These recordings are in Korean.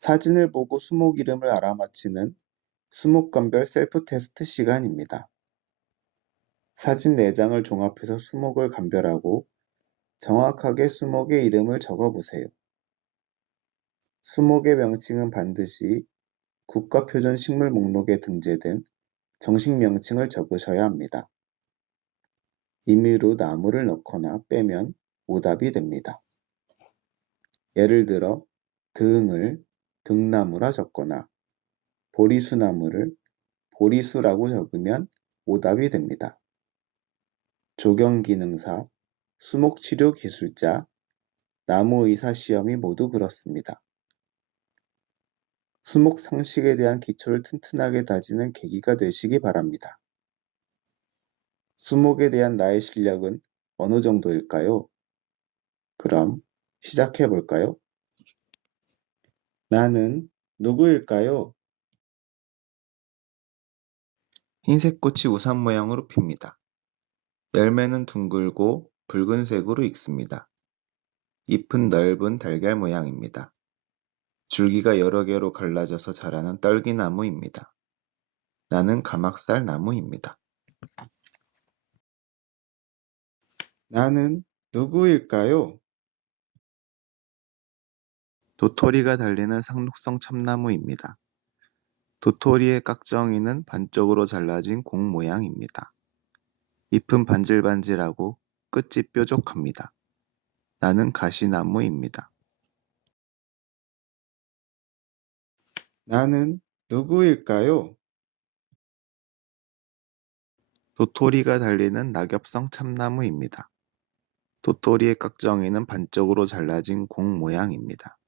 사진을 보고 수목 이름을 알아맞히는 수목감별 셀프 테스트 시간입니다. 사진 4장을 종합해서 수목을 감별하고 정확하게 수목의 이름을 적어보세요. 수목의 명칭은 반드시 국가표준식물 목록에 등재된 정식 명칭을 적으셔야 합니다. 임의로 나무를 넣거나 빼면 오답이 됩니다. 예를 들어 등을 등나무라 적거나 보리수나무를 보리수라고 적으면 오답이 됩니다. 조경기능사, 수목치료기술자, 나무의사 시험이 모두 그렇습니다. 수목 상식에 대한 기초를 튼튼하게 다지는 계기가 되시기 바랍니다. 수목에 대한 나의 실력은 어느 정도일까요? 그럼 시작해 볼까요? 나는 누구일까요? 흰색 꽃이 우산 모양으로 핍니다. 열매는 둥글고 붉은색으로 익습니다. 잎은 넓은 달걀 모양입니다. 줄기가 여러 개로 갈라져서 자라는 떨기나무입니다. 나는 가막살 나무입니다. 나는 누구일까요? 도토리가 달리는 상록성 참나무입니다. 도토리의 깍정이는 반쪽으로 잘라진 공 모양입니다. 잎은 반질반질하고 끝이 뾰족합니다. 나는 가시나무입니다. 나는 누구일까요? 도토리가 달리는 낙엽성 참나무입니다. 도토리의 깍정이는 반쪽으로 잘라진 공 모양입니다.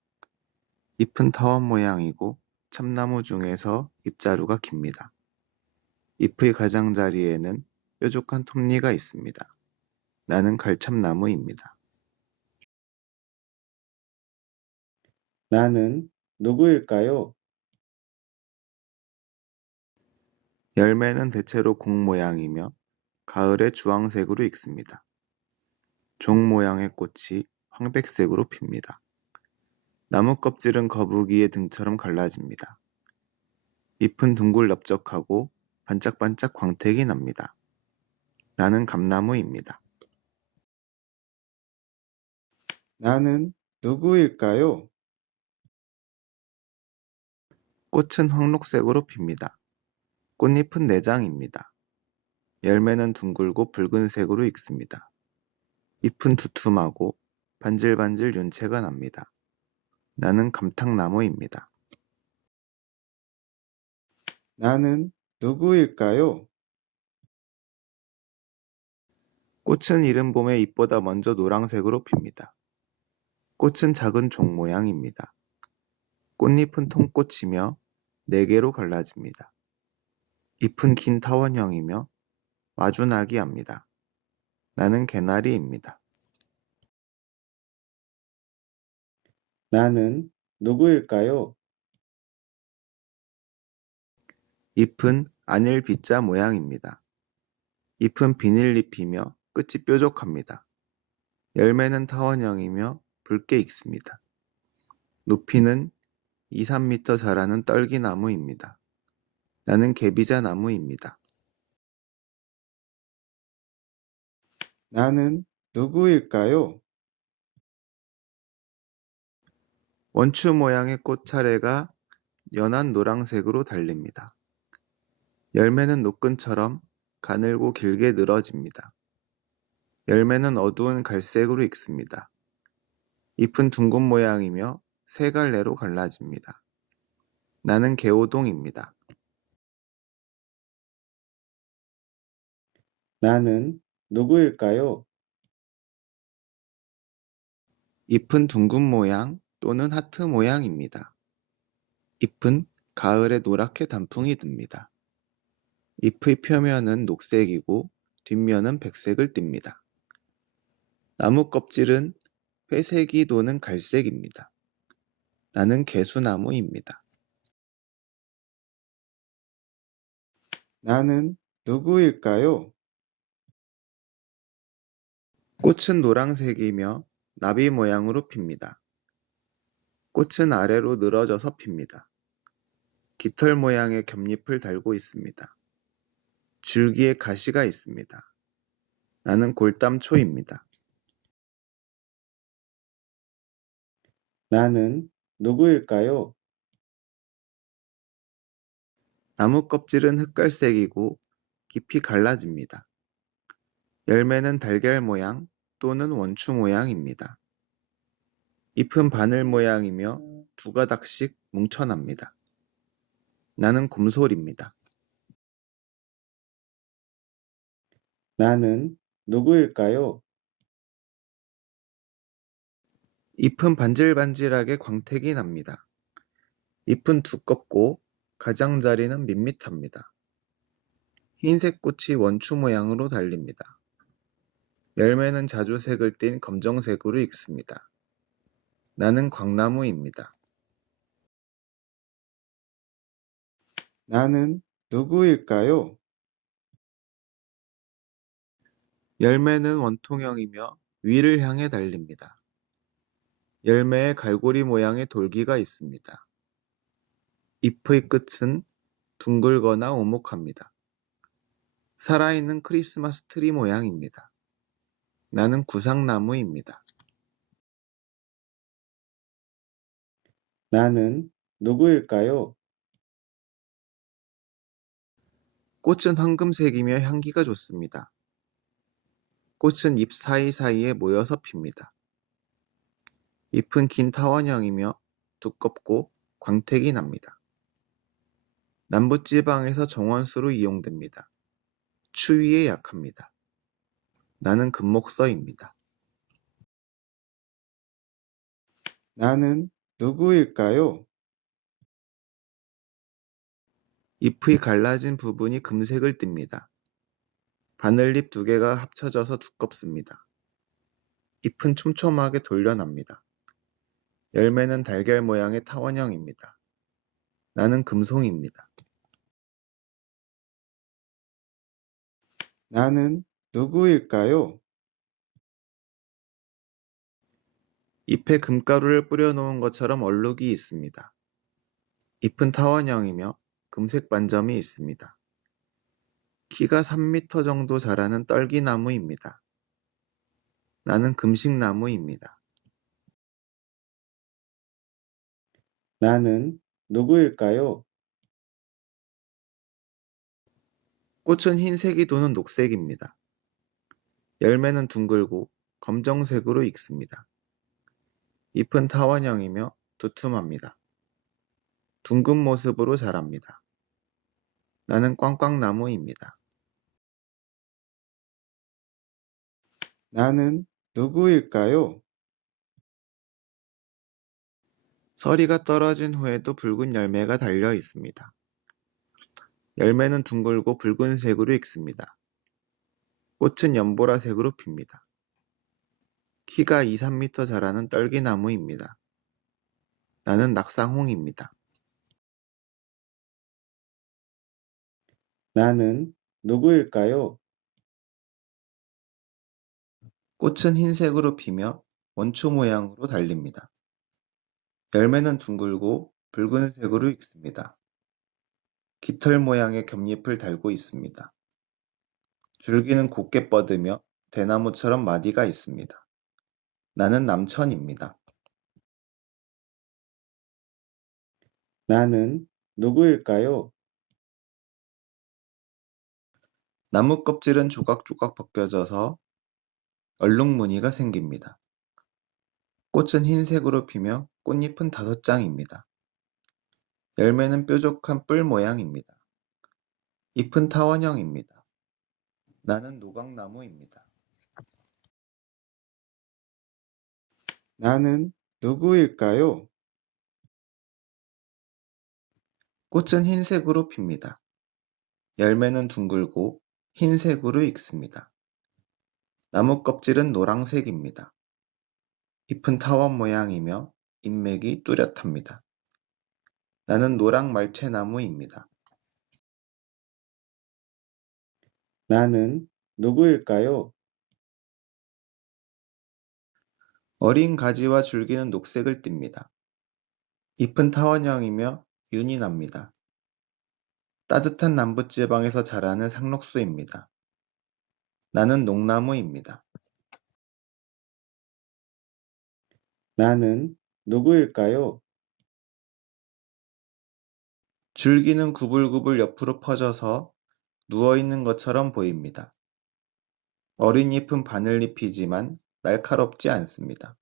잎은 타원 모양이고 참나무 중에서 잎자루가 깁니다. 잎의 가장자리에는 뾰족한 톱니가 있습니다. 나는 갈참나무입니다. 나는 누구일까요? 열매는 대체로 공 모양이며 가을에 주황색으로 익습니다. 종 모양의 꽃이 황백색으로 핍니다. 나무 껍질은 거북이의 등처럼 갈라집니다. 잎은 둥글넓적하고 반짝반짝 광택이 납니다. 나는 감나무입니다. 나는 누구일까요? 꽃은 황록색으로 핍니다. 꽃잎은 4장입니다. 열매는 둥글고 붉은색으로 익습니다. 잎은 두툼하고 반질반질 윤채가 납니다. 나는 감탕나무입니다. 나는 누구일까요? 꽃은 이른 봄에 잎보다 먼저 노란색으로 핍니다. 꽃은 작은 종 모양입니다. 꽃잎은 통꽃이며 4개로 갈라집니다. 잎은 긴 타원형이며 마주나기합니다. 나는 개나리입니다. 나는 누구일까요? 잎은 안일 B자 모양입니다. 잎은 비닐잎이며 끝이 뾰족합니다. 열매는 타원형이며 붉게 익습니다. 높이는 2, 3m 자라는 떨기나무입니다. 나는 개비자 나무입니다. 나는 누구일까요? 원추 모양의 꽃 차례가 연한 노란색으로 달립니다. 열매는 노끈처럼 가늘고 길게 늘어집니다. 열매는 어두운 갈색으로 익습니다. 잎은 둥근 모양이며 3갈래로 갈라집니다. 나는 개오동입니다. 나는 누구일까요? 잎은 둥근 모양 또는 하트 모양입니다. 잎은 가을에 노랗게 단풍이 듭니다. 잎의 표면은 녹색이고 뒷면은 백색을 띱니다. 나무 껍질은 회색이 도는 갈색입니다. 나는 개수나무입니다. 나는 누구일까요? 꽃은 노란색이며 나비 모양으로 핍니다. 꽃은 아래로 늘어져서 핍니다. 깃털 모양의 겹잎을 달고 있습니다. 줄기에 가시가 있습니다. 나는 골담초입니다. 나는 누구일까요? 나무 껍질은 흑갈색이고 깊이 갈라집니다. 열매는 달걀 모양 또는 원추 모양입니다. 잎은 바늘 모양이며 두 가닥씩 뭉쳐납니다. 나는 곰솔입니다. 나는 누구일까요? 잎은 반질반질하게 광택이 납니다. 잎은 두껍고 가장자리는 밋밋합니다. 흰색 꽃이 원추 모양으로 달립니다. 열매는 자주 색을 띤 검정색으로 익습니다. 나는 광나무입니다. 나는 누구일까요? 열매는 원통형이며 위를 향해 달립니다. 열매에 갈고리 모양의 돌기가 있습니다. 잎의 끝은 둥글거나 오목합니다. 살아있는 크리스마스 트리 모양입니다. 나는 구상나무입니다. 나는 누구일까요? 꽃은 황금색이며 향기가 좋습니다. 꽃은 잎 사이사이에 모여서 핍니다. 잎은 긴 타원형이며 두껍고 광택이 납니다. 남부지방에서 정원수로 이용됩니다. 추위에 약합니다. 나는 금목서입니다. 나는 누구일까요? 잎의 갈라진 부분이 금색을 띱니다. 바늘잎 두 개가 합쳐져서 두껍습니다. 잎은 촘촘하게 돌려납니다. 열매는 달걀 모양의 타원형입니다. 나는 금송입니다. 나는 누구일까요? 잎에 금가루를 뿌려놓은 것처럼 얼룩이 있습니다. 잎은 타원형이며 금색 반점이 있습니다. 키가 3m 정도 자라는 떨기나무입니다. 나는 금식나무입니다. 나는 누구일까요? 꽃은 흰색이 도는 녹색입니다. 열매는 둥글고 검정색으로 익습니다. 잎은 타원형이며 두툼합니다. 둥근 모습으로 자랍니다. 나는 꽝꽝나무입니다. 나는 누구일까요? 서리가 떨어진 후에도 붉은 열매가 달려 있습니다. 열매는 둥글고 붉은색으로 익습니다. 꽃은 연보라색으로 핍니다. 키가 2, 3m 자라는 떨기나무입니다. 나는 낙상홍입니다. 나는 누구일까요? 꽃은 흰색으로 피며 원추 모양으로 달립니다. 열매는 둥글고 붉은색으로 익습니다. 깃털 모양의 겹잎을 달고 있습니다. 줄기는 곱게 뻗으며 대나무처럼 마디가 있습니다. 나는 남천입니다. 나는 누구일까요? 나무 껍질은 조각조각 벗겨져서 얼룩무늬가 생깁니다. 꽃은 흰색으로 피며 꽃잎은 5장입니다. 열매는 뾰족한 뿔 모양입니다. 잎은 타원형입니다. 나는 노각나무입니다. 나는 누구일까요? 꽃은 흰색으로 핍니다. 열매는 둥글고 흰색으로 익습니다. 나무 껍질은 노란색입니다. 잎은 타원 모양이며 잎맥이 뚜렷합니다. 나는 노랑 말채나무입니다. 나는 누구일까요? 어린 가지와 줄기는 녹색을 띱니다. 잎은 타원형이며 윤이 납니다. 따뜻한 남부지방에서 자라는 상록수입니다. 나는 농나무입니다. 나는 누구일까요? 줄기는 구불구불 옆으로 퍼져서 누워있는 것처럼 보입니다. 어린 잎은 바늘잎이지만 날카롭지 않습니다.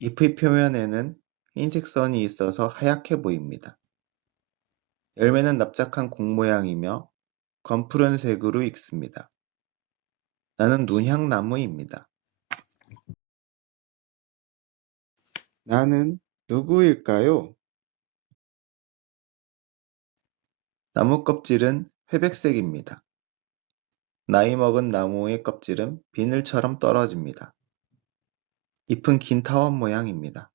잎의 표면에는 흰색 선이 있어서 하얗게 보입니다. 열매는 납작한 공 모양이며 검푸른색으로 익습니다. 나는 눈향나무입니다. 나는 누구일까요? 나무 껍질은 회백색입니다. 나이 먹은 나무의 껍질은 비늘처럼 떨어집니다. 잎은 긴 타원 모양입니다.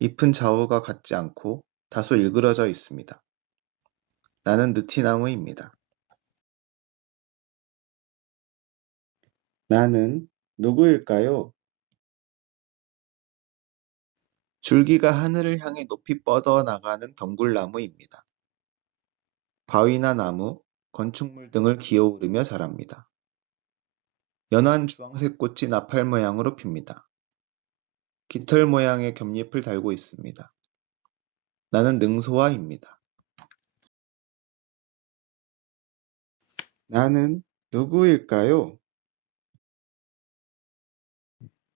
잎은 좌우가 같지 않고 다소 일그러져 있습니다. 나는 느티나무입니다. 나는 누구일까요? 줄기가 하늘을 향해 높이 뻗어나가는 덩굴나무입니다. 바위나 나무, 건축물 등을 기어오르며 자랍니다. 연한 주황색 꽃이 나팔 모양으로 핍니다. 깃털 모양의 겹잎을 달고 있습니다. 나는 능소화입니다. 나는 누구일까요?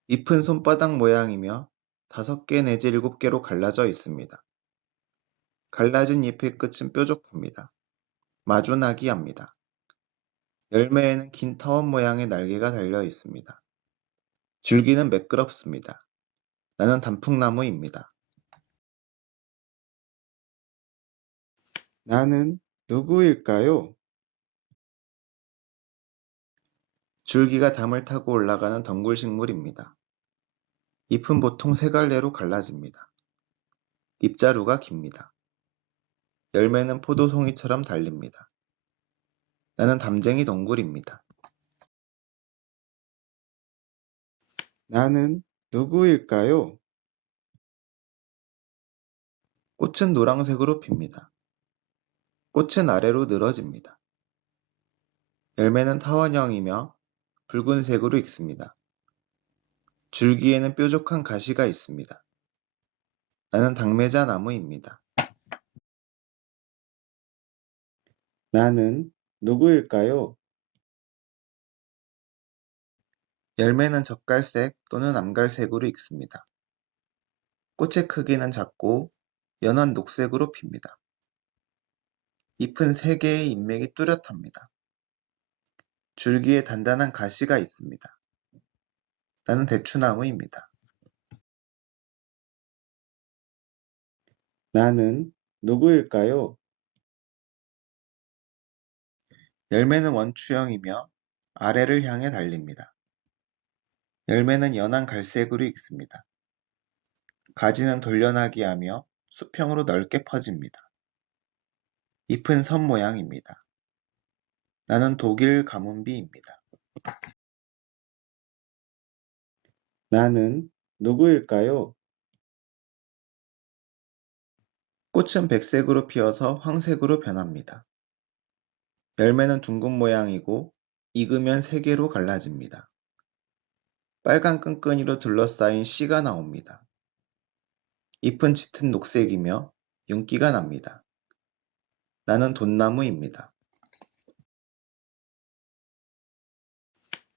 잎은 손바닥 모양이며 5개 내지 7개로 갈라져 있습니다. 갈라진 잎의 끝은 뾰족합니다. 마주나기합니다. 열매에는 긴 타원 모양의 날개가 달려 있습니다. 줄기는 매끄럽습니다. 나는 단풍나무입니다. 나는 누구일까요? 줄기가 담을 타고 올라가는 덩굴식물입니다. 잎은 보통 3갈래로 갈라집니다. 잎자루가 깁니다. 열매는 포도송이처럼 달립니다. 나는 담쟁이 덩굴입니다. 나는 누구일까요? 꽃은 노란색으로 핍니다. 꽃은 아래로 늘어집니다. 열매는 타원형이며 붉은색으로 익습니다. 줄기에는 뾰족한 가시가 있습니다. 나는 당매자 나무입니다. 나는 누구일까요? 열매는 젓갈색 또는 암갈색으로 익습니다. 꽃의 크기는 작고 연한 녹색으로 핍니다. 잎은 3개의 잎맥이 뚜렷합니다. 줄기에 단단한 가시가 있습니다. 나는 대추나무입니다. 나는 누구일까요? 열매는 원추형이며 아래를 향해 달립니다. 열매는 연한 갈색으로 익습니다. 가지는 돌려나기하며 수평으로 넓게 퍼집니다. 잎은 선 모양입니다. 나는 독일 가문비입니다. 나는 누구일까요? 꽃은 백색으로 피어서 황색으로 변합니다. 열매는 둥근 모양이고 익으면 3개로 갈라집니다. 빨간 끈끈이로 둘러싸인 씨가 나옵니다. 잎은 짙은 녹색이며 윤기가 납니다. 나는 돈나무입니다.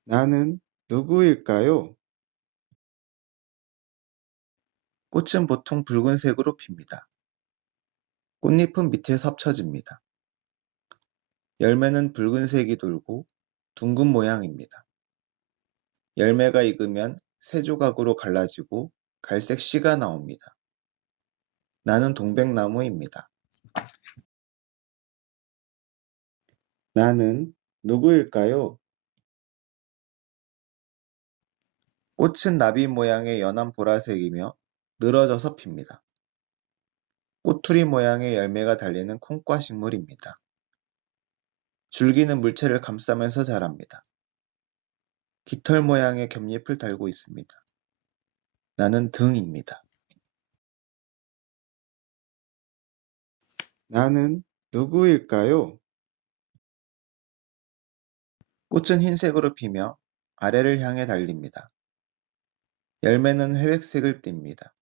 나는 누구일까요? 꽃은 보통 붉은색으로 핍니다. 꽃잎은 밑에 섭쳐집니다. 열매는 붉은색이 돌고 둥근 모양입니다. 열매가 익으면 3조각으로 갈라지고 갈색 씨가 나옵니다. 나는 동백나무입니다. 나는 누구일까요? 꽃은 나비 모양의 연한 보라색이며 늘어져서 핍니다. 꼬투리 모양의 열매가 달리는 콩과 식물입니다. 줄기는 물체를 감싸면서 자랍니다. 깃털 모양의 겹잎을 달고 있습니다. 나는 등입니다. 나는 누구일까요? 꽃은 흰색으로 피며 아래를 향해 달립니다. 열매는 회색색을 띱니다.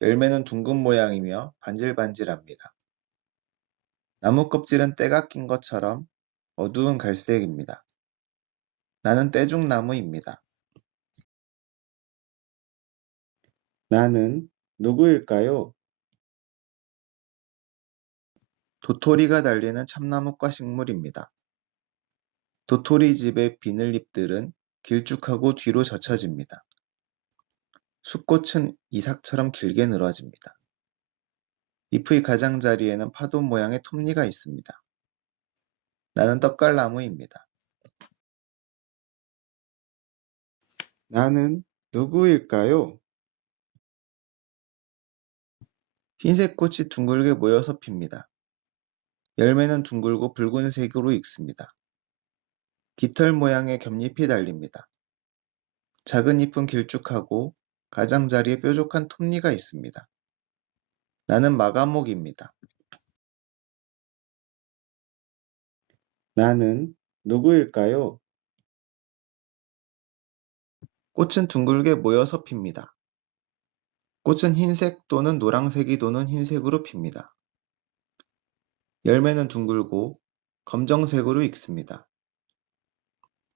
열매는 둥근 모양이며 반질반질합니다. 나무 껍질은 때가 낀 것처럼 어두운 갈색입니다. 나는 떼죽나무입니다. 나는 누구일까요? 도토리가 달리는 참나무과 식물입니다. 도토리 집의 비늘잎들은 길쭉하고 뒤로 젖혀집니다. 숫꽃은 이삭처럼 길게 늘어집니다. 잎의 가장자리에는 파도 모양의 톱니가 있습니다. 나는 떡갈나무입니다. 나는 누구일까요? 흰색 꽃이 둥글게 모여서 핍니다. 열매는 둥글고 붉은색으로 익습니다. 깃털 모양의 겹잎이 달립니다. 작은 잎은 길쭉하고 가장자리에 뾰족한 톱니가 있습니다. 나는 마가목입니다. 나는 누구일까요? 꽃은 둥글게 모여서 핍니다. 꽃은 흰색 또는 노란색이 도는 흰색으로 핍니다. 열매는 둥글고 검정색으로 익습니다.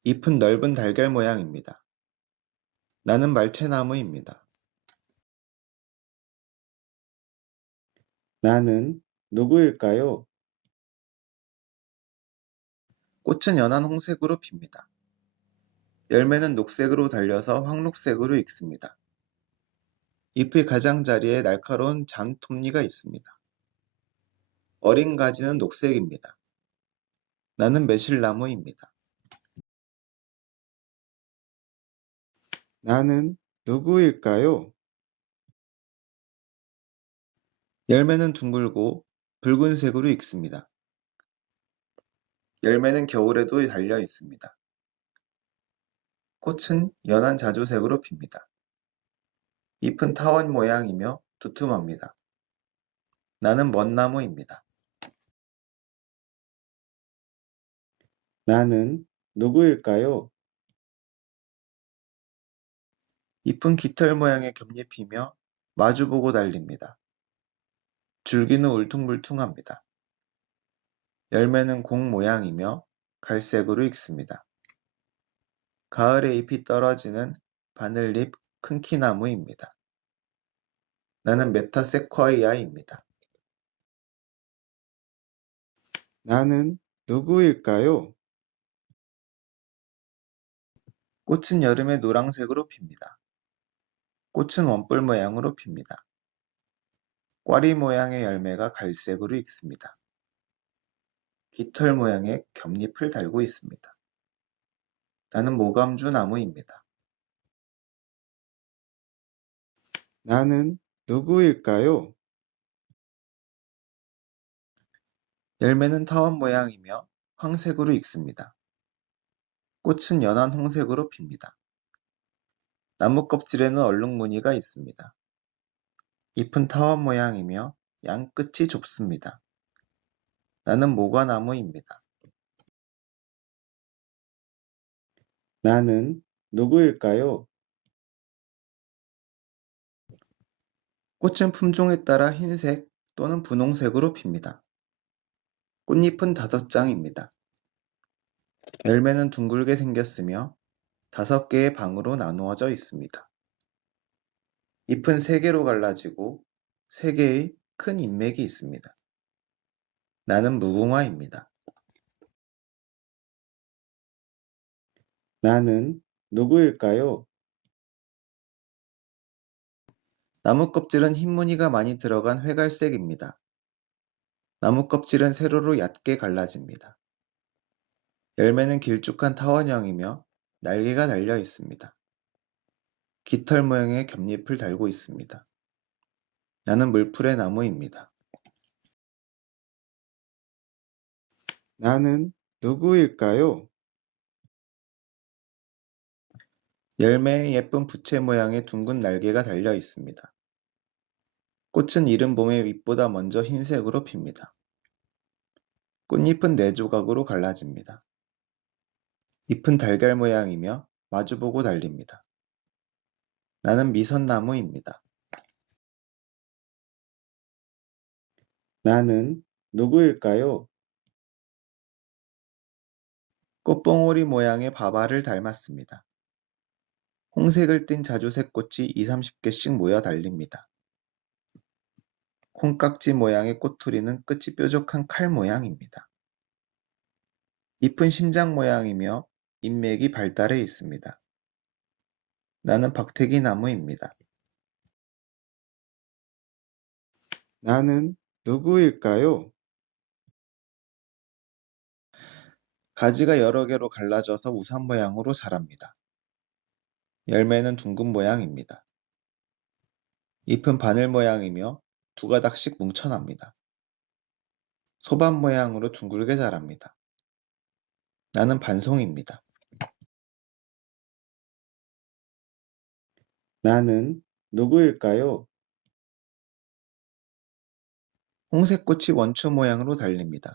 잎은 넓은 달걀 모양입니다. 나는 말채나무입니다. 나는 누구일까요? 꽃은 연한 홍색으로 핍니다. 열매는 녹색으로 달려서 황록색으로 익습니다. 잎의 가장자리에 날카로운 잔톱니가 있습니다. 어린 가지는 녹색입니다. 나는 매실나무입니다. 나는 누구일까요? 열매는 둥글고 붉은색으로 익습니다. 열매는 겨울에도 달려 있습니다. 꽃은 연한 자주색으로 핍니다. 잎은 타원 모양이며 두툼합니다. 나는 먼나무입니다. 나는 누구일까요? 잎은 깃털 모양의 겹잎이며 마주보고 달립니다. 줄기는 울퉁불퉁합니다. 열매는 공 모양이며 갈색으로 익습니다. 가을에 잎이 떨어지는 바늘잎 큰키나무입니다. 나는 메타세콰이아입니다. 나는 누구일까요? 꽃은 여름에 노란색으로 핍니다. 꽃은 원뿔 모양으로 핍니다. 꽈리 모양의 열매가 갈색으로 익습니다. 깃털 모양의 겹잎을 달고 있습니다. 나는 모감주 나무입니다. 나는 누구일까요? 열매는 타원 모양이며 황색으로 익습니다. 꽃은 연한 홍색으로 핍니다. 나무 껍질에는 얼룩무늬가 있습니다. 잎은 타원 모양이며 양 끝이 좁습니다. 나는 모과나무입니다. 나는 누구일까요? 꽃은 품종에 따라 흰색 또는 분홍색으로 핍니다. 꽃잎은 5장입니다. 열매는 둥글게 생겼으며 5개의 방으로 나누어져 있습니다. 잎은 3개로 갈라지고 3개의 큰 잎맥이 있습니다. 나는 무궁화입니다. 나는 누구일까요? 나무 껍질은 흰 무늬가 많이 들어간 회갈색입니다. 나무 껍질은 세로로 얕게 갈라집니다. 열매는 길쭉한 타원형이며 날개가 달려 있습니다. 깃털 모양의 겹잎을 달고 있습니다. 나는 물풀의 나무입니다. 나는 누구일까요? 열매에 예쁜 부채 모양의 둥근 날개가 달려 있습니다. 꽃은 이른 봄의 잎보다 먼저 흰색으로 핍니다. 꽃잎은 네 조각으로 갈라집니다. 잎은 달걀 모양이며 마주보고 달립니다. 나는 미선나무입니다. 나는 누구일까요? 꽃봉오리 모양의 바바를 닮았습니다. 홍색을 띤 자주색 꽃이 2, 30개씩 모여 달립니다. 콩깍지 모양의 꼬투리는 끝이 뾰족한 칼 모양입니다. 잎은 심장 모양이며 잎맥이 발달해 있습니다. 나는 박태기 나무입니다. 나는 누구일까요? 가지가 여러 개로 갈라져서 우산 모양으로 자랍니다. 열매는 둥근 모양입니다. 잎은 바늘 모양이며 두 가닥씩 뭉쳐납니다. 소반 모양으로 둥글게 자랍니다. 나는 반송입니다. 나는 누구일까요? 홍색꽃이 원추 모양으로 달립니다.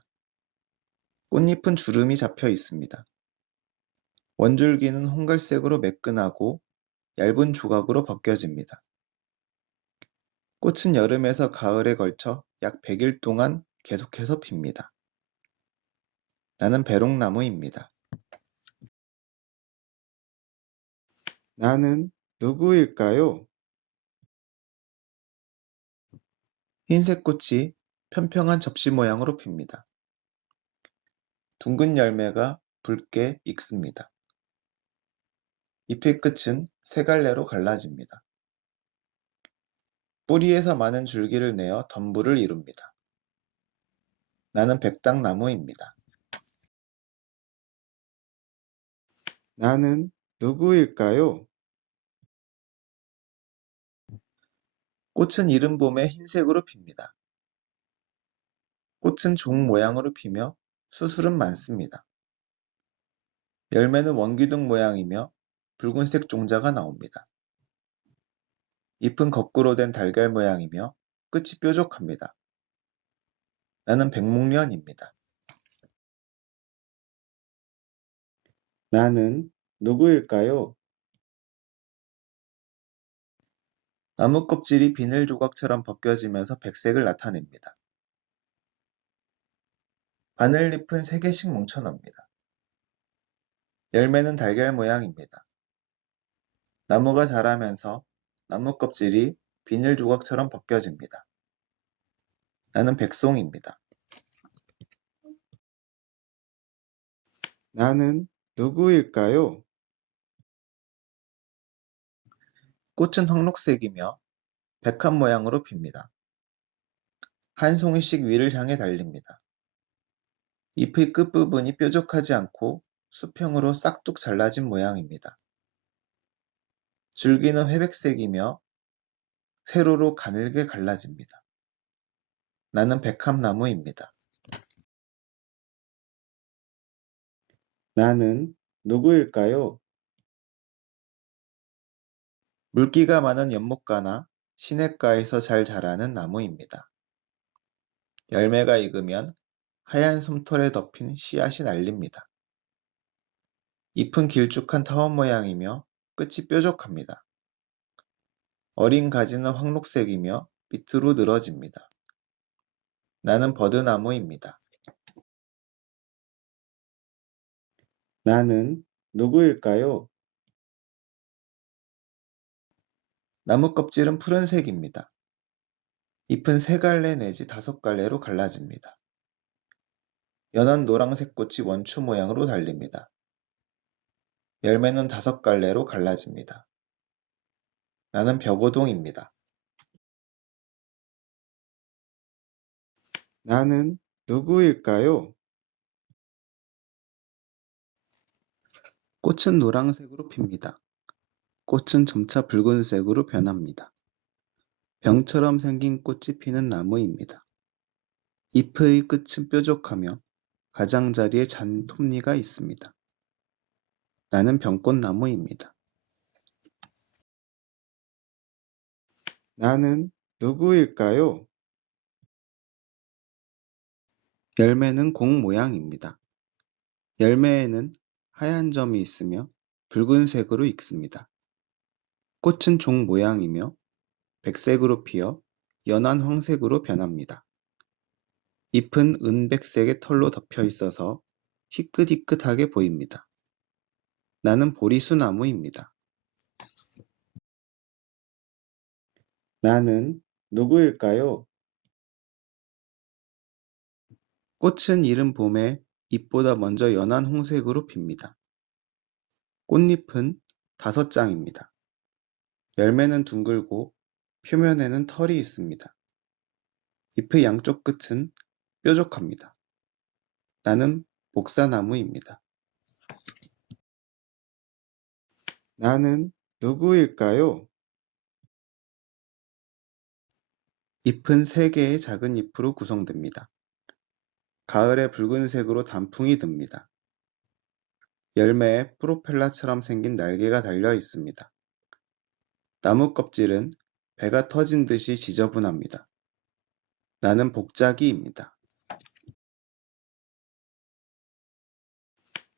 꽃잎은 주름이 잡혀 있습니다. 원줄기는 홍갈색으로 매끈하고 얇은 조각으로 벗겨집니다. 꽃은 여름에서 가을에 걸쳐 약 100일 동안 계속해서 핍니다. 나는 배롱나무입니다. 나는 누구일까요? 흰색 꽃이 평평한 접시 모양으로 핍니다. 둥근 열매가 붉게 익습니다. 잎의 끝은 세 갈래로 갈라집니다. 뿌리에서 많은 줄기를 내어 덤불을 이룹니다. 나는 백당나무입니다. 나는 누구일까요? 꽃은 이른 봄에 흰색으로 핍니다. 꽃은 종 모양으로 피며 수술은 많습니다. 열매는 원기둥 모양이며 붉은색 종자가 나옵니다. 잎은 거꾸로 된 달걀 모양이며 끝이 뾰족합니다. 나는 백목련입니다. 나는 누구일까요? 나무 껍질이 비늘 조각처럼 벗겨지면서 백색을 나타냅니다. 바늘잎은 3개씩 뭉쳐납니다. 열매는 달걀 모양입니다. 나무가 자라면서 나무 껍질이 비늘 조각처럼 벗겨집니다. 나는 백송입니다. 나는 누구일까요? 꽃은 황록색이며 백합 모양으로 핍니다. 한 송이씩 위를 향해 달립니다. 잎의 끝부분이 뾰족하지 않고 수평으로 싹둑 잘라진 모양입니다. 줄기는 회백색이며 세로로 가늘게 갈라집니다. 나는 백합나무입니다. 나는 누구일까요? 물기가 많은 연못가나 시냇가에서 잘 자라는 나무입니다. 열매가 익으면 하얀 솜털에 덮인 씨앗이 날립니다. 잎은 길쭉한 타원 모양이며 끝이 뾰족합니다. 어린 가지는 황록색이며 밑으로 늘어집니다. 나는 버드나무입니다. 나는 누구일까요? 나무 껍질은 푸른색입니다. 잎은 3갈래 내지 5갈래로 갈라집니다. 연한 노란색 꽃이 원추 모양으로 달립니다. 열매는 5갈래로 갈라집니다. 나는 벽오동입니다. 나는 누구일까요? 꽃은 노란색으로 핍니다. 꽃은 점차 붉은색으로 변합니다. 병처럼 생긴 꽃이 피는 나무입니다. 잎의 끝은 뾰족하며 가장자리에 잔 톱니가 있습니다. 나는 병꽃나무입니다. 나는 누구일까요? 열매는 공 모양입니다. 열매에는 하얀 점이 있으며 붉은색으로 익습니다. 꽃은 종 모양이며 백색으로 피어 연한 황색으로 변합니다. 잎은 은백색의 털로 덮여 있어서 희끗희끗하게 보입니다. 나는 보리수 나무입니다. 나는 누구일까요? 꽃은 이른 봄에 잎보다 먼저 연한 홍색으로 핍니다. 꽃잎은 5장입니다. 열매는 둥글고 표면에는 털이 있습니다. 잎의 양쪽 끝은 뾰족합니다. 나는 복사나무입니다. 나는 누구일까요? 잎은 3개의 작은 잎으로 구성됩니다. 가을에 붉은색으로 단풍이 듭니다. 열매에 프로펠러처럼 생긴 날개가 달려 있습니다. 나무 껍질은 배가 터진 듯이 지저분합니다. 나는 복자기입니다.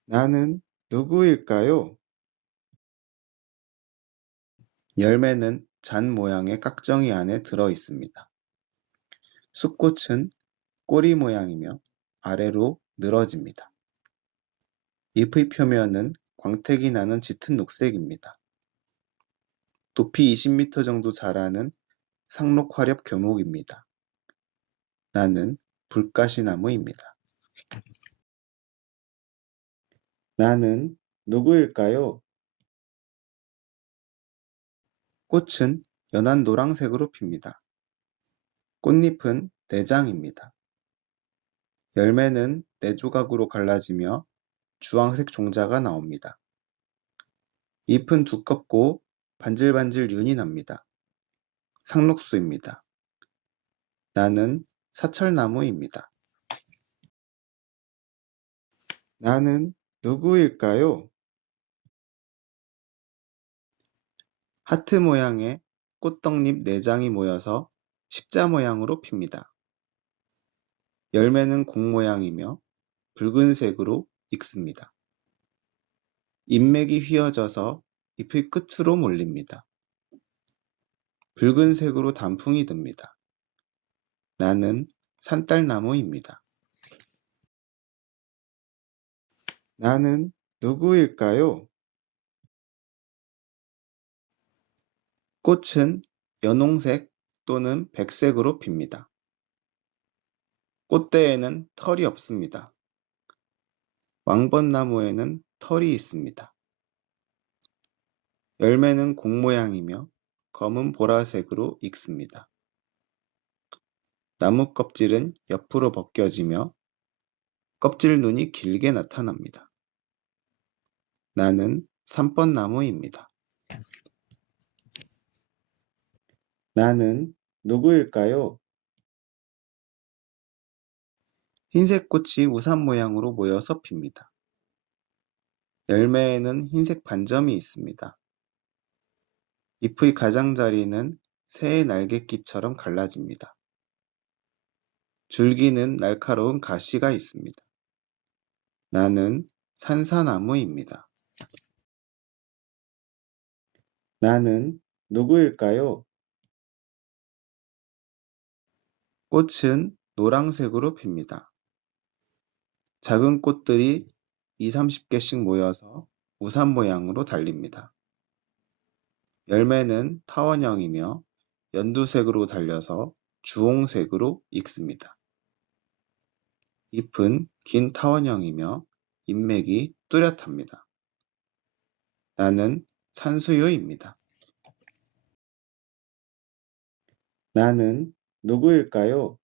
나는 누구일까요? 열매는 잔 모양의 깍정이 안에 들어 있습니다. 숫꽃은 꼬리 모양이며 아래로 늘어집니다. 잎의 표면은 광택이 나는 짙은 녹색입니다. 높이 20m 정도 자라는 상록화렵 교목입니다. 나는 불가시나무입니다. 나는 누구일까요? 꽃은 연한 노란색으로 핍니다. 꽃잎은 4장입니다. 열매는 4조각으로 갈라지며 주황색 종자가 나옵니다. 잎은 두껍고 반질반질 윤이 납니다. 상록수입니다. 나는 사철나무입니다. 나는 누구일까요? 하트 모양의 꽃떡잎 4장이 모여서 십자 모양으로 핍니다. 열매는 공 모양이며 붉은색으로 익습니다. 잎맥이 휘어져서 잎의 끝으로 몰립니다. 붉은색으로 단풍이 듭니다. 나는 산딸나무입니다. 나는 누구일까요? 꽃은 연홍색 또는 백색으로 핍니다. 꽃대에는 털이 없습니다. 왕벚나무에는 털이 있습니다. 열매는 공 모양이며 검은 보라색으로 익습니다. 나무 껍질은 옆으로 벗겨지며 껍질 눈이 길게 나타납니다. 나는 삼번나무입니다. 나는 누구일까요? 흰색 꽃이 우산 모양으로 모여서 핍니다. 열매에는 흰색 반점이 있습니다. 잎의 가장자리는 새의 날갯깃처럼 갈라집니다. 줄기는 날카로운 가시가 있습니다. 나는 산사나무입니다. 나는 누구일까요? 꽃은 노란색으로 핍니다. 작은 꽃들이 2, 30개씩 모여서 우산 모양으로 달립니다. 열매는 타원형이며 연두색으로 달려서 주홍색으로 익습니다. 잎은 긴 타원형이며 잎맥이 뚜렷합니다. 나는 산수유입니다. 나는 누구일까요?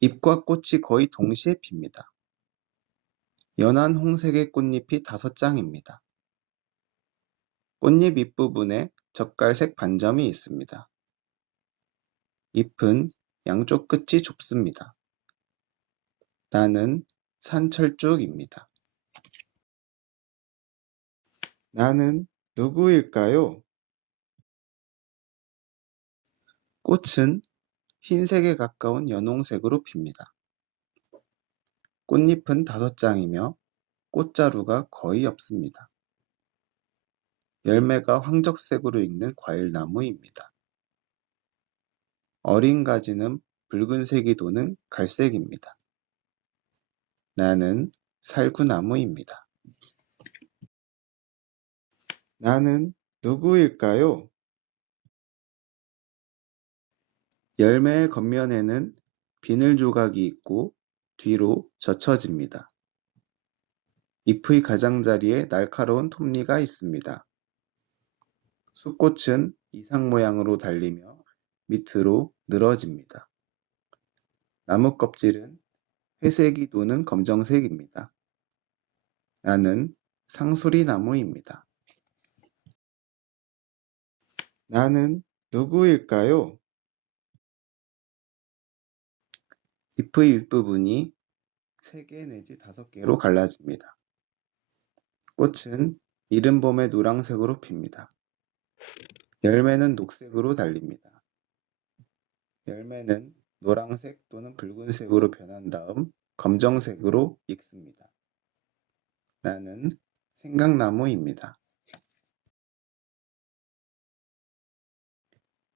잎과 꽃이 거의 동시에 핍니다. 연한 홍색의 꽃잎이 5장입니다. 꽃잎 윗부분에 젓갈색 반점이 있습니다. 잎은 양쪽 끝이 좁습니다. 나는 산철쭉입니다. 나는 누구일까요? 꽃은 흰색에 가까운 연홍색으로 핍니다. 꽃잎은 5장이며 꽃자루가 거의 없습니다. 열매가 황적색으로 익는 과일나무입니다. 어린 가지는 붉은색이 도는 갈색입니다. 나는 살구나무입니다. 나는 누구일까요? 열매의 겉면에는 비늘 조각이 있고 뒤로 젖혀집니다. 잎의 가장자리에 날카로운 톱니가 있습니다. 숫꽃은 이상 모양으로 달리며 밑으로 늘어집니다. 나무 껍질은 회색이 도는 검정색입니다. 나는 상수리 나무입니다. 나는 누구일까요? 잎의 윗부분이 3개 내지 5개로 갈라집니다. 꽃은 이른 봄에 노란색으로 핍니다. 열매는 녹색으로 달립니다. 열매는 노란색 또는 붉은색으로 변한 다음 검정색으로 익습니다. 나는 생강나무입니다.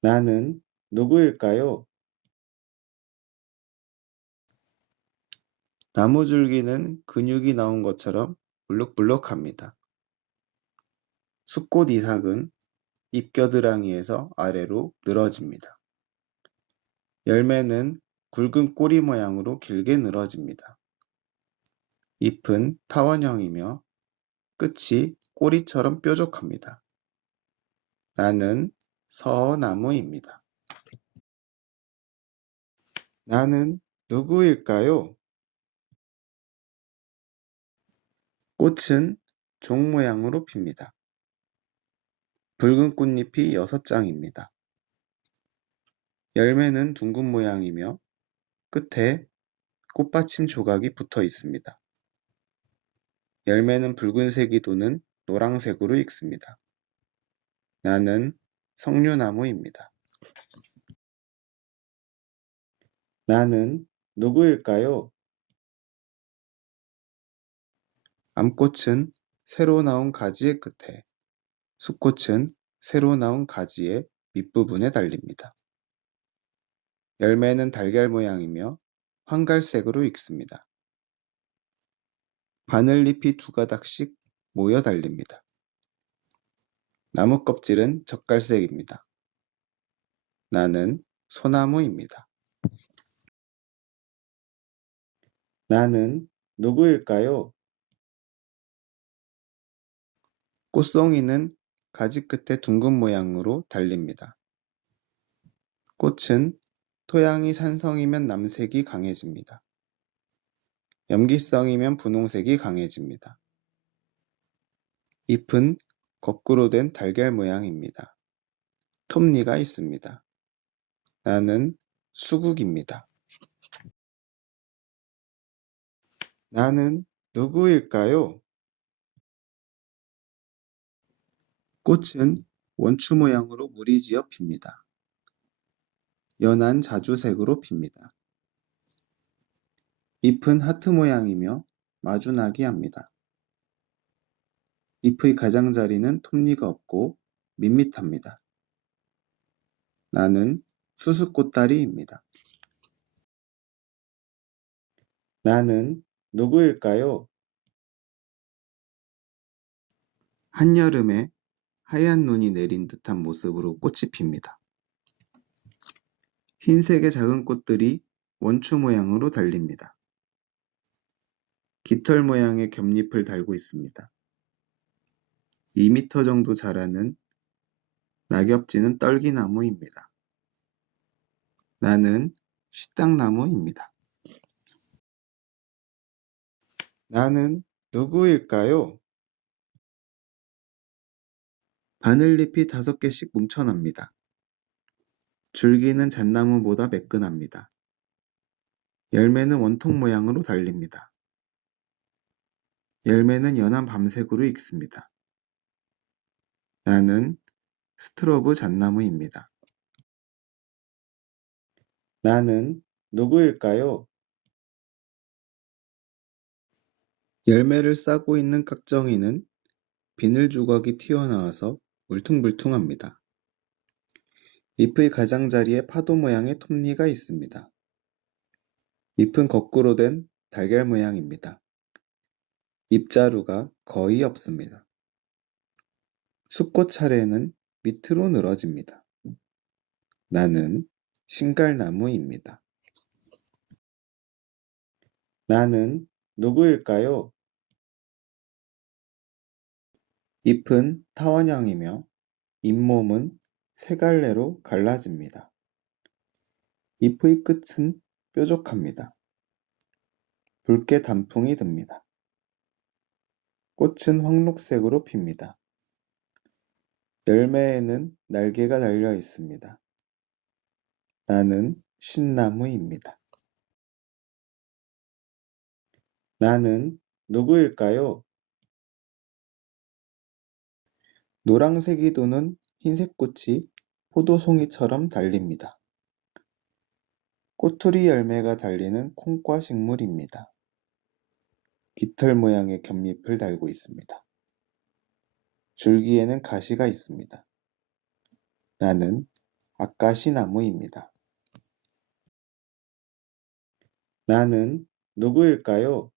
나는 누구일까요? 나무줄기는 근육이 나온 것처럼 불룩불룩합니다. 숫꽃 이삭은 잎겨드랑이에서 아래로 늘어집니다. 열매는 굵은 꼬리 모양으로 길게 늘어집니다. 잎은 타원형이며 끝이 꼬리처럼 뾰족합니다. 나는 서나무입니다. 나는 누구일까요? 꽃은 종 모양으로 핍니다. 붉은 꽃잎이 6장입니다. 열매는 둥근 모양이며 끝에 꽃받침 조각이 붙어 있습니다. 열매는 붉은색이 도는 노란색으로 익습니다. 나는 석류나무입니다. 나는 누구일까요? 암꽃은 새로 나온 가지의 끝에, 숫꽃은 새로 나온 가지의 밑부분에 달립니다. 열매는 달걀 모양이며 황갈색으로 익습니다. 바늘잎이 2가닥씩 모여 달립니다. 나무 껍질은 젓갈색입니다. 나는 소나무입니다. 나는 누구일까요? 꽃송이는 가지 끝에 둥근 모양으로 달립니다. 꽃은 토양이 산성이면 남색이 강해집니다. 염기성이면 분홍색이 강해집니다. 잎은 거꾸로 된 달걀 모양입니다. 톱니가 있습니다. 나는 수국입니다. 나는 누구일까요? 꽃은 원추 모양으로 무리지어 핍니다. 연한 자주색으로 핍니다. 잎은 하트 모양이며 마주나기 합니다. 잎의 가장자리는 톱니가 없고 밋밋합니다. 나는 수수꽃다리입니다. 나는 누구일까요? 한여름에 하얀 눈이 내린 듯한 모습으로 꽃이 핍니다. 흰색의 작은 꽃들이 원추 모양으로 달립니다. 깃털 모양의 겹잎을 달고 있습니다. 2m 정도 자라는 낙엽지는 떨기나무입니다. 나는 쉬땅나무입니다. 나는 누구일까요? 바늘잎이 5개씩 뭉쳐납니다. 줄기는 잣나무보다 매끈합니다. 열매는 원통 모양으로 달립니다. 열매는 연한 밤색으로 익습니다. 나는 스트로브 잣나무입니다. 나는 누구일까요? 열매를 싸고 있는 깍정이는 비늘 조각이 튀어나와서 울퉁불퉁합니다. 잎의 가장자리에 파도 모양의 톱니가 있습니다. 잎은 거꾸로 된 달걀 모양입니다. 잎자루가 거의 없습니다. 숲꽃 차례는 밑으로 늘어집니다. 나는 신갈나무입니다. 나는 누구일까요? 잎은 타원형이며 잇몸은 세 갈래로 갈라집니다. 잎의 끝은 뾰족합니다. 붉게 단풍이 듭니다. 꽃은 황록색으로 핍니다. 열매에는 날개가 달려 있습니다. 나는 신나무입니다. 나는 누구일까요? 노란색이 도는 흰색 꽃이 포도송이처럼 달립니다. 꼬투리 열매가 달리는 콩과 식물입니다. 깃털 모양의 겹잎을 달고 있습니다. 줄기에는 가시가 있습니다. 나는 아까시나무입니다. 나는 누구일까요?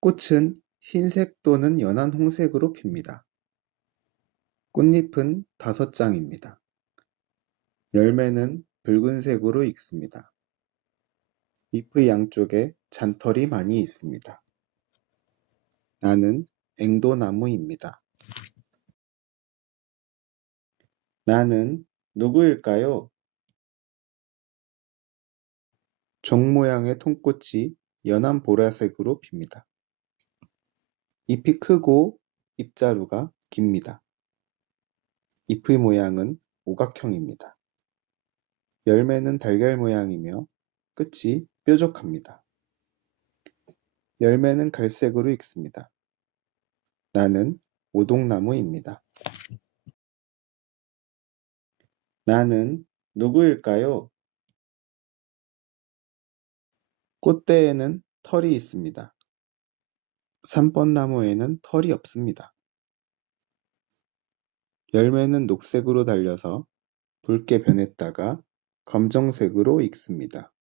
꽃은 흰색 또는 연한 홍색으로 핍니다. 꽃잎은 5장입니다. 열매는 붉은색으로 익습니다. 잎의 양쪽에 잔털이 많이 있습니다. 나는 앵도나무입니다. 나는 누구일까요? 종 모양의 통꽃이 연한 보라색으로 핍니다. 잎이 크고 잎자루가 깁니다. 잎의 모양은 오각형입니다. 열매는 달걀 모양이며 끝이 뾰족합니다. 열매는 갈색으로 익습니다. 나는 오동나무입니다. 나는 누구일까요? 꽃대에는 털이 있습니다. 삼번나무에는 털이 없습니다. 열매는 녹색으로 달려서 붉게 변했다가 검정색으로 익습니다.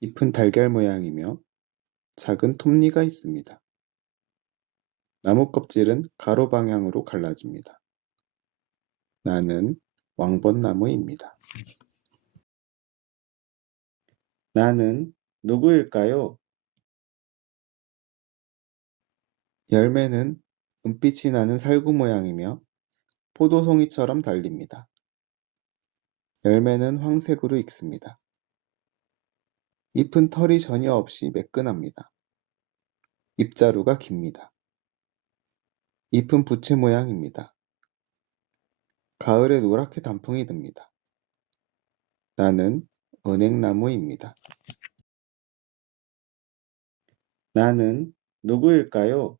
잎은 달걀 모양이며 작은 톱니가 있습니다. 나무 껍질은 가로 방향으로 갈라집니다. 나는 왕벚나무입니다. 나는 누구일까요? 열매는 은빛이 나는 살구 모양이며 포도송이처럼 달립니다. 열매는 황색으로 익습니다. 잎은 털이 전혀 없이 매끈합니다. 잎자루가 깁니다. 잎은 부채 모양입니다. 가을에 노랗게 단풍이 듭니다. 나는 은행나무입니다. 나는 누구일까요?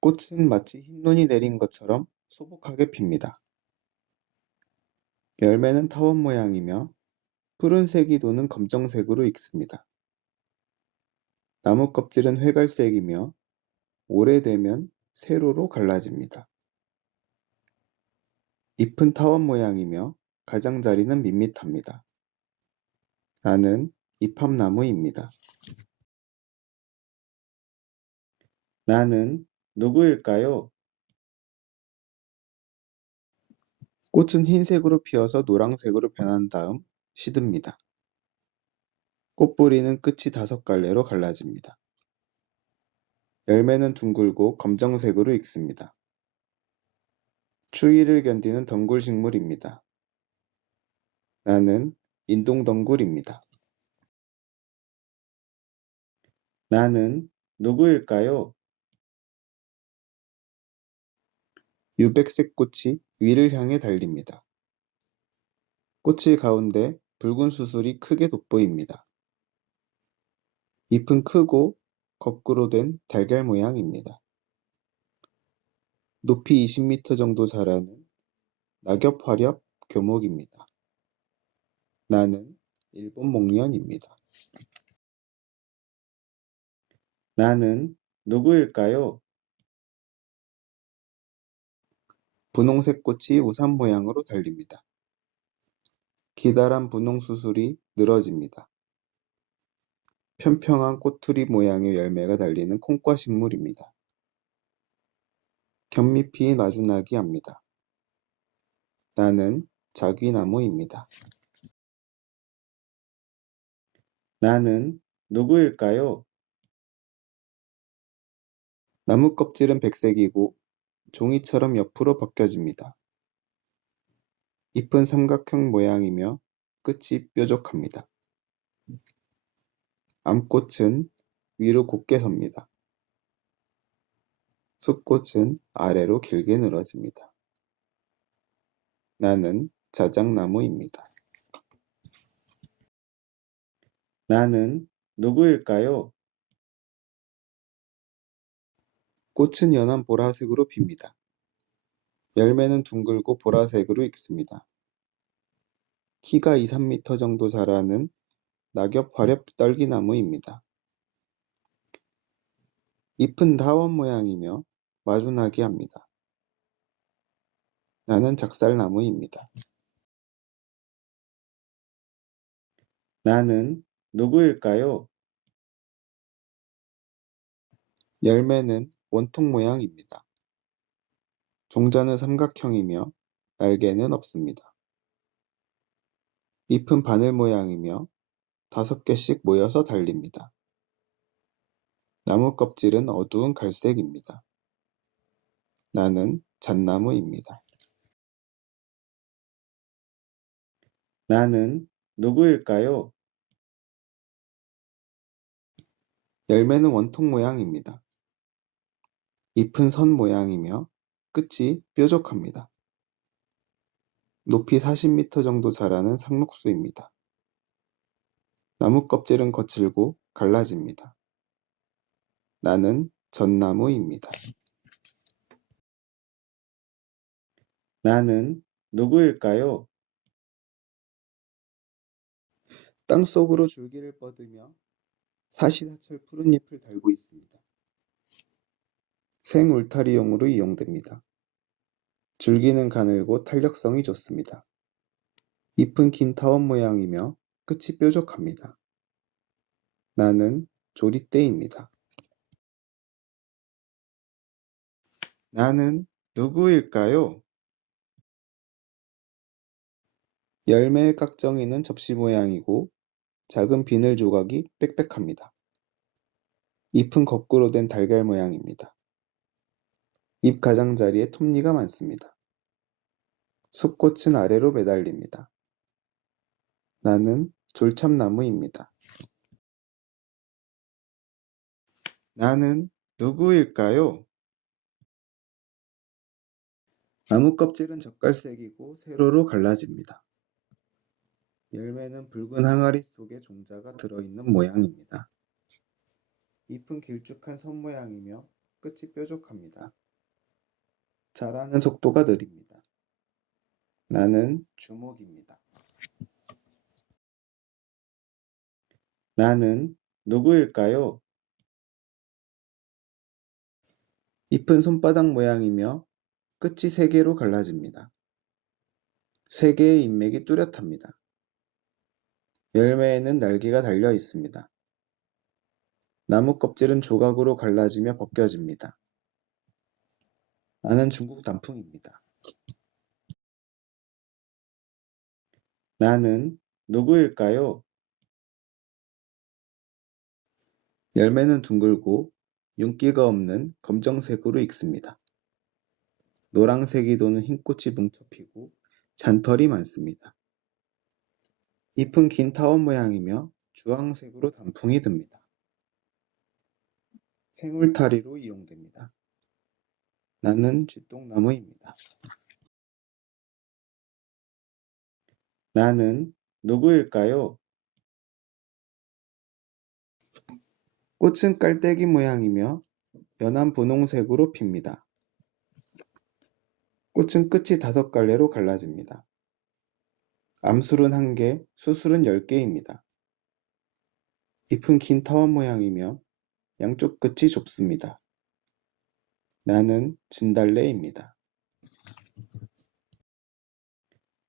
꽃은 마치 흰눈이 내린 것처럼 소복하게 핍니다. 열매는 타원 모양이며 푸른색이 도는 검정색으로 익습니다. 나무 껍질은 회갈색이며 오래되면 세로로 갈라집니다. 잎은 타원 모양이며 가장자리는 밋밋합니다. 나는 이팝나무입니다. 나는 누구일까요? 꽃은 흰색으로 피어서 노란색으로 변한 다음 시듭니다. 꽃뿌리는 끝이 5갈래로 갈라집니다. 열매는 둥글고 검정색으로 익습니다. 추위를 견디는 덩굴식물입니다. 나는 인동덩굴입니다. 나는 누구일까요? 유백색 꽃이 위를 향해 달립니다. 꽃의 가운데 붉은 수술이 크게 돋보입니다. 잎은 크고 거꾸로 된 달걀 모양입니다. 높이 20m 정도 자라는 낙엽화렵 교목입니다. 나는 일본 목련입니다. 나는 누구일까요? 분홍색 꽃이 우산 모양으로 달립니다. 기다란 분홍 수술이 늘어집니다. 평평한 꼬투리 모양의 열매가 달리는 콩과 식물입니다. 견잎이 마주나게 합니다. 나는 자귀나무입니다. 나는 누구일까요? 나무 껍질은 백색이고 종이처럼 옆으로 벗겨집니다. 잎은 삼각형 모양이며 끝이 뾰족합니다. 암꽃은 위로 곱게 섭니다. 숫꽃은 아래로 길게 늘어집니다. 나는 자작나무입니다. 나는 누구일까요? 꽃은 연한 보라색으로 핍니다. 열매는 둥글고 보라색으로 익습니다. 키가 2~3m 정도 자라는 낙엽 화렵 떨기나무입니다. 잎은 다원 모양이며 마주나게 합니다. 나는 작살나무입니다. 나는 누구일까요? 열매는 원통 모양입니다. 종자는 삼각형이며 날개는 없습니다. 잎은 바늘 모양이며 5개씩 모여서 달립니다. 나무 껍질은 어두운 갈색입니다. 나는 잣나무입니다. 나는 누구일까요? 열매는 원통 모양입니다. 잎은 선 모양이며 끝이 뾰족합니다. 높이 40m 정도 자라는 상록수입니다. 나무 껍질은 거칠고 갈라집니다. 나는 젖나무입니다. 나는 누구일까요? 땅속으로 줄기를 뻗으며 사시사철 푸른 잎을 달고 있습니다. 생 울타리용으로 이용됩니다. 줄기는 가늘고 탄력성이 좋습니다. 잎은 긴 타원 모양이며 끝이 뾰족합니다. 나는 조리대입니다. 나는 누구일까요? 열매의 깍정이는 접시 모양이고 작은 비늘 조각이 빽빽합니다. 잎은 거꾸로 된 달걀 모양입니다. 잎 가장자리에 톱니가 많습니다. 숫꽃은 아래로 매달립니다. 나는 졸참나무입니다. 나는 누구일까요? 나무 껍질은 젓갈색이고 세로로 갈라집니다. 열매는 붉은 항아리 속에 종자가 들어있는 모양입니다. 잎은 길쭉한 선 모양이며 끝이 뾰족합니다. 자라는 속도가 느립니다. 나는 주목입니다. 나는 누구일까요? 잎은 손바닥 모양이며 끝이 3개로 갈라집니다. 3개의 잎맥이 뚜렷합니다. 열매에는 날개가 달려 있습니다. 나무 껍질은 조각으로 갈라지며 벗겨집니다. 나는 중국 단풍입니다. 나는 누구일까요? 열매는 둥글고 윤기가 없는 검정색으로 익습니다. 노란색이 도는 흰꽃이 뭉쳐 피고 잔털이 많습니다. 잎은 긴 타원 모양이며 주황색으로 단풍이 듭니다. 생울타리로 이용됩니다. 나는 쥐똥나무입니다. 나는 누구일까요? 꽃은 깔때기 모양이며 연한 분홍색으로 핍니다. 꽃은 끝이 5갈래로 갈라집니다. 암술은 1개, 수술은 10개입니다. 잎은 긴 타원 모양이며 양쪽 끝이 좁습니다. 나는 진달래입니다.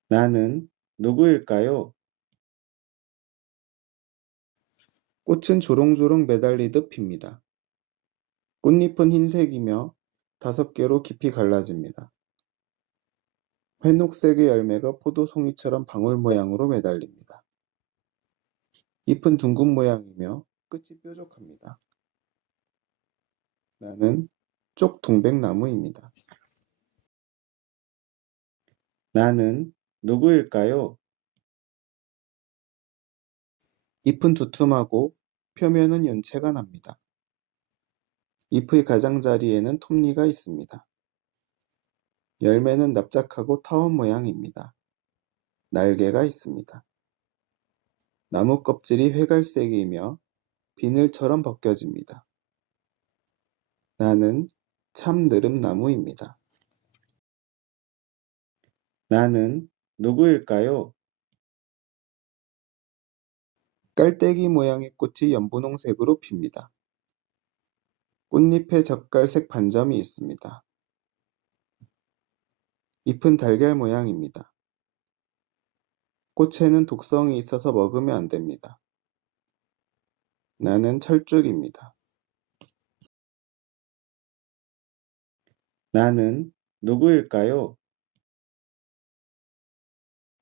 나는 누구일까요? 꽃은 조롱조롱 매달리듯 핍니다. 꽃잎은 흰색이며 5개로 깊이 갈라집니다. 회녹색의 열매가 포도송이처럼 방울 모양으로 매달립니다. 잎은 둥근 모양이며 끝이 뾰족합니다. 나는 쪽동백나무입니다. 나는 누구일까요? 잎은 두툼하고 표면은 윤채가 납니다. 잎의 가장자리에는 톱니가 있습니다. 열매는 납작하고 타원 모양입니다. 날개가 있습니다. 나무 껍질이 회갈색이며 비늘처럼 벗겨집니다. 나는 참느릅나무입니다. 나는 누구일까요? 깔때기 모양의 꽃이 연분홍색으로 핍니다. 꽃잎에 젓갈색 반점이 있습니다. 잎은 달걀 모양입니다. 꽃에는 독성이 있어서 먹으면 안 됩니다. 나는 철쭉입니다. 나는 누구일까요?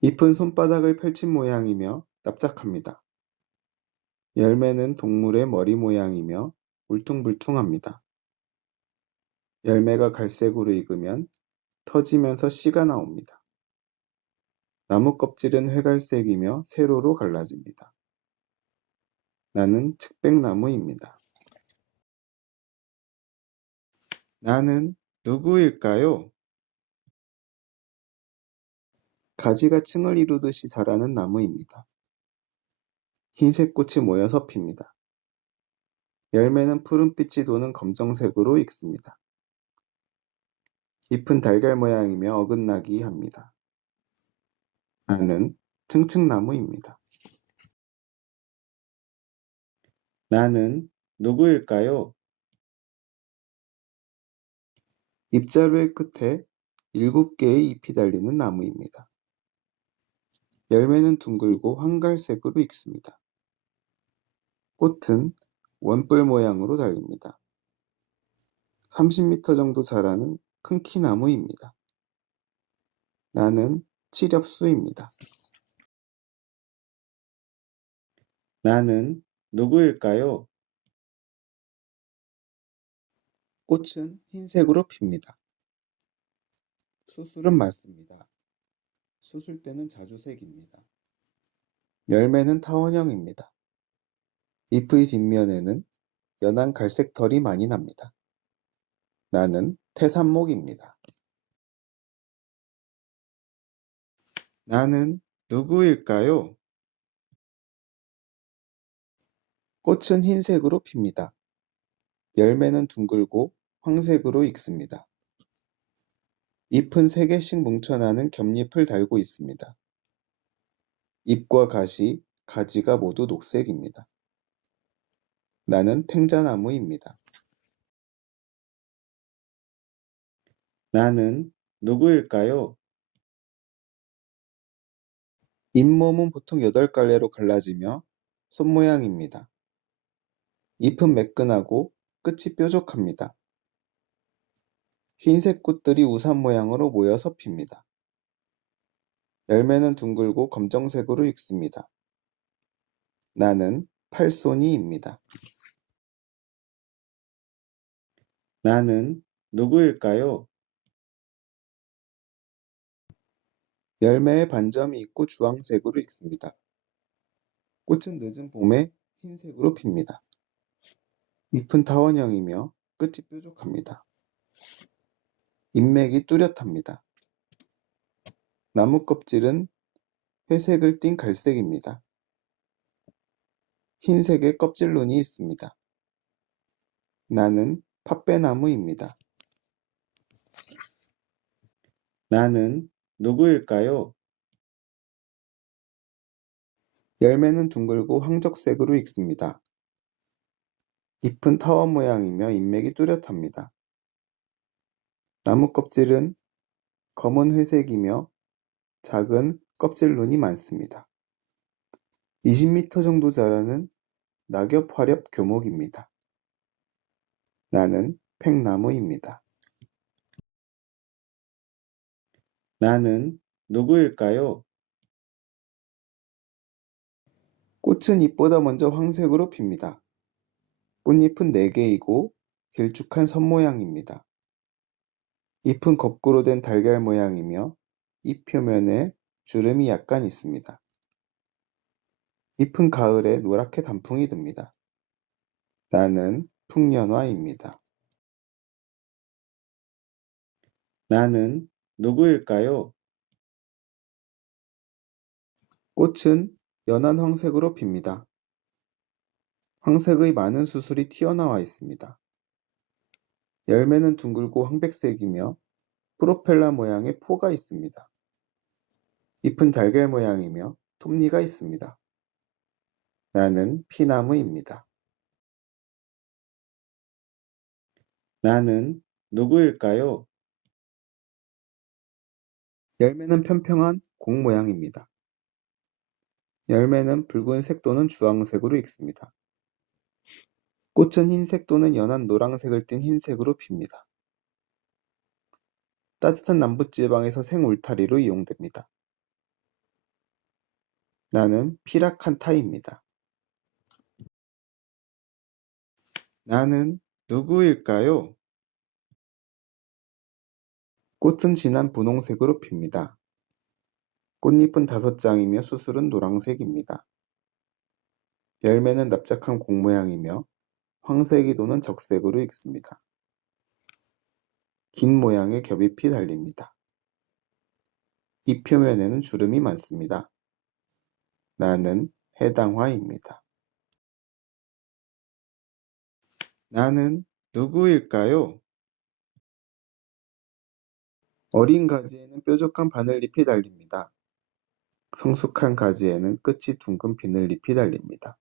잎은 손바닥을 펼친 모양이며 납작합니다. 열매는 동물의 머리 모양이며 울퉁불퉁합니다. 열매가 갈색으로 익으면 터지면서 씨가 나옵니다. 나무 껍질은 회갈색이며 세로로 갈라집니다. 나는 측백나무입니다. 나는 누구일까요? 가지가 층을 이루듯이 자라는 나무입니다. 흰색 꽃이 모여서 핍니다. 열매는 푸른빛이 도는 검정색으로 익습니다. 잎은 달걀 모양이며 어긋나기 합니다. 나는 층층나무입니다. 나는 누구일까요? 잎자루의 끝에 7개의 잎이 달리는 나무입니다. 열매는 둥글고 황갈색으로 익습니다. 꽃은 원뿔 모양으로 달립니다. 30m 정도 자라는 큰 키나무입니다. 나는 칠엽수입니다. 나는 누구일까요? 꽃은 흰색으로 핍니다. 수술은 맞습니다. 수술대는 자주색입니다. 열매는 타원형입니다. 잎의 뒷면에는 연한 갈색 털이 많이 납니다. 나는 태산목입니다. 나는 누구일까요? 꽃은 흰색으로 핍니다. 열매는 둥글고 황색으로 익습니다. 잎은 3개씩 뭉쳐나는 겹잎을 달고 있습니다. 잎과 가시, 가지가 모두 녹색입니다. 나는 탱자나무입니다. 나는 누구일까요? 잇몸은 보통 8갈래로 갈라지며 손 모양입니다. 잎은 매끈하고 끝이 뾰족합니다. 흰색 꽃들이 우산 모양으로 모여서 핍니다. 열매는 둥글고 검정색으로 익습니다. 나는 팔손이입니다. 나는 누구일까요? 열매에 반점이 있고 주황색으로 익습니다. 꽃은 늦은 봄에 흰색으로 핍니다. 잎은 타원형이며 끝이 뾰족합니다. 잎맥이 뚜렷합니다. 나무 껍질은 회색을 띤 갈색입니다. 흰색의 껍질눈이 있습니다. 나는 팥배나무입니다. 나는 누구일까요? 열매는 둥글고 황적색으로 익습니다. 잎은 타원 모양이며 잎맥이 뚜렷합니다. 나무 껍질은 검은 회색이며 작은 껍질눈이 많습니다. 20m 정도 자라는 낙엽 화렵 교목입니다. 나는 팽나무입니다. 나는 누구일까요? 꽃은 잎보다 먼저 황색으로 핍니다. 꽃잎은 4개이고 길쭉한 선 모양입니다. 잎은 거꾸로 된 달걀 모양이며 잎 표면에 주름이 약간 있습니다. 잎은 가을에 노랗게 단풍이 듭니다. 나는 풍년화입니다. 나는 누구일까요? 꽃은 연한 황색으로 핍니다. 황색의 많은 수술이 튀어나와 있습니다. 열매는 둥글고 황백색이며 프로펠러 모양의 포가 있습니다. 잎은 달걀 모양이며 톱니가 있습니다. 나는 피나무입니다. 나는 누구일까요? 열매는 평평한 공 모양입니다. 열매는 붉은색 또는 주황색으로 익습니다. 꽃은 흰색 또는 연한 노란색을 띤 흰색으로 핍니다. 따뜻한 남부지방에서 생울타리로 이용됩니다. 나는 피라칸타입니다. 나는 누구일까요? 꽃은 진한 분홍색으로 핍니다. 꽃잎은 5장이며 수술은 노란색입니다. 열매는 납작한 공 모양이며 황색이 도는 적색으로 익습니다. 긴 모양의 겹잎이 달립니다. 잎 표면에는 주름이 많습니다. 나는 해당화입니다. 나는 누구일까요? 어린 가지에는 뾰족한 바늘잎이 달립니다. 성숙한 가지에는 끝이 둥근 비늘잎이 달립니다.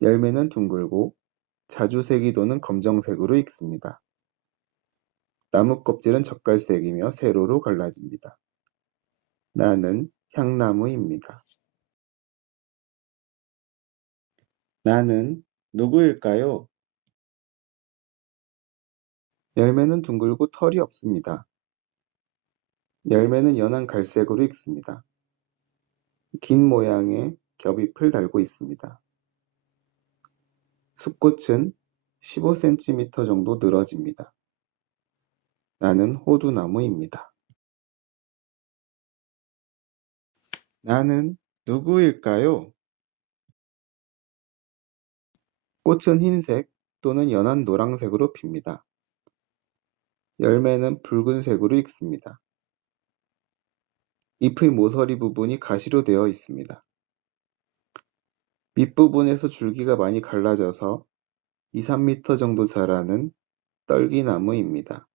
열매는 둥글고 자주색이 도는 검정색으로 익습니다. 나무 껍질은 젓갈색이며 세로로 갈라집니다. 나는 향나무입니다. 나는 누구일까요? 열매는 둥글고 털이 없습니다. 열매는 연한 갈색으로 익습니다. 긴 모양의 겹잎을 달고 있습니다. 숫꽃은 15cm 정도 늘어집니다. 나는 호두나무입니다. 나는 누구일까요? 꽃은 흰색 또는 연한 노란색으로 핍니다. 열매는 붉은색으로 익습니다. 잎의 모서리 부분이 가시로 되어 있습니다. 밑부분에서 줄기가 많이 갈라져서 2~3m 정도 자라는 떨기나무입니다.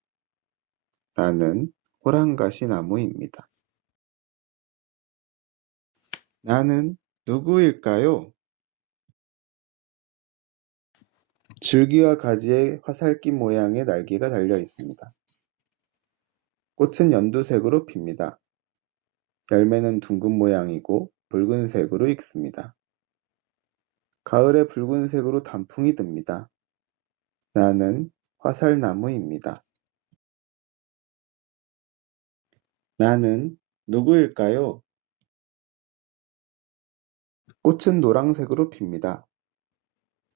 나는 호랑가시나무입니다. 나는 누구일까요? 줄기와 가지에 화살깃 모양의 날개가 달려 있습니다. 꽃은 연두색으로 핍니다. 열매는 둥근 모양이고 붉은색으로 익습니다. 가을에 붉은색으로 단풍이 듭니다. 나는 화살나무입니다. 나는 누구일까요? 꽃은 노란색으로 핍니다.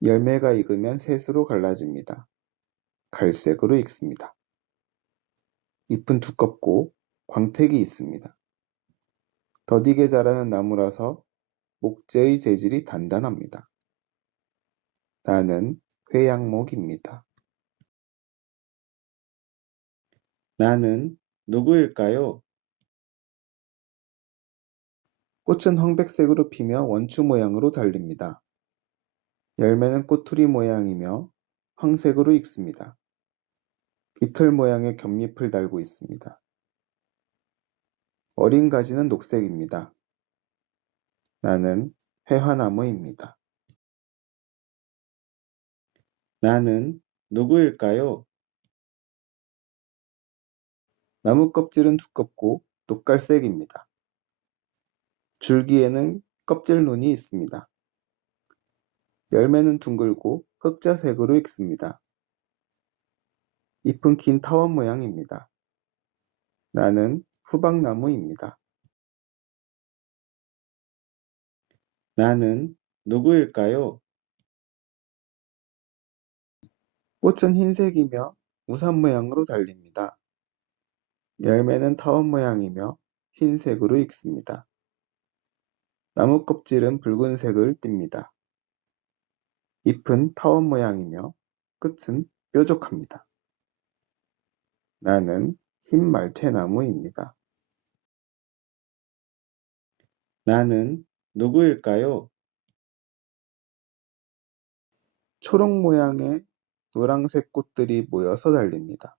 열매가 익으면 셋으로 갈라집니다. 갈색으로 익습니다. 잎은 두껍고 광택이 있습니다. 더디게 자라는 나무라서 목재의 재질이 단단합니다. 나는 회양목입니다. 나는 누구일까요? 꽃은 황백색으로 피며 원추 모양으로 달립니다. 열매는 꼬투리 모양이며 황색으로 익습니다. 깃털 모양의 겹잎을 달고 있습니다. 어린 가지는 녹색입니다. 나는 회화나무입니다. 나는 누구일까요? 나무 껍질은 두껍고 녹갈색입니다. 줄기에는 껍질 눈이 있습니다. 열매는 둥글고 흑자색으로 익습니다. 잎은 긴 타원 모양입니다. 나는 후박나무입니다. 나는 누구일까요? 꽃은 흰색이며 우산 모양으로 달립니다. 열매는 타원 모양이며 흰색으로 익습니다. 나무 껍질은 붉은색을 띱니다. 잎은 타원 모양이며 끝은 뾰족합니다. 나는 흰 말채나무입니다. 나는 누구일까요? 초록 모양의 노란색 꽃들이 모여서 달립니다.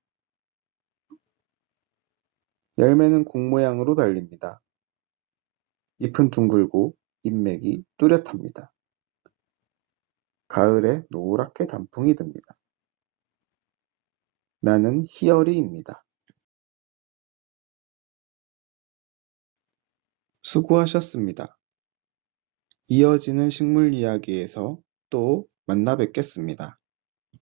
열매는 공 모양으로 달립니다. 잎은 둥글고 잎맥이 뚜렷합니다. 가을에 노랗게 단풍이 듭니다. 나는 희열이입니다. 수고하셨습니다. 이어지는 식물 이야기에서 또 만나 뵙겠습니다.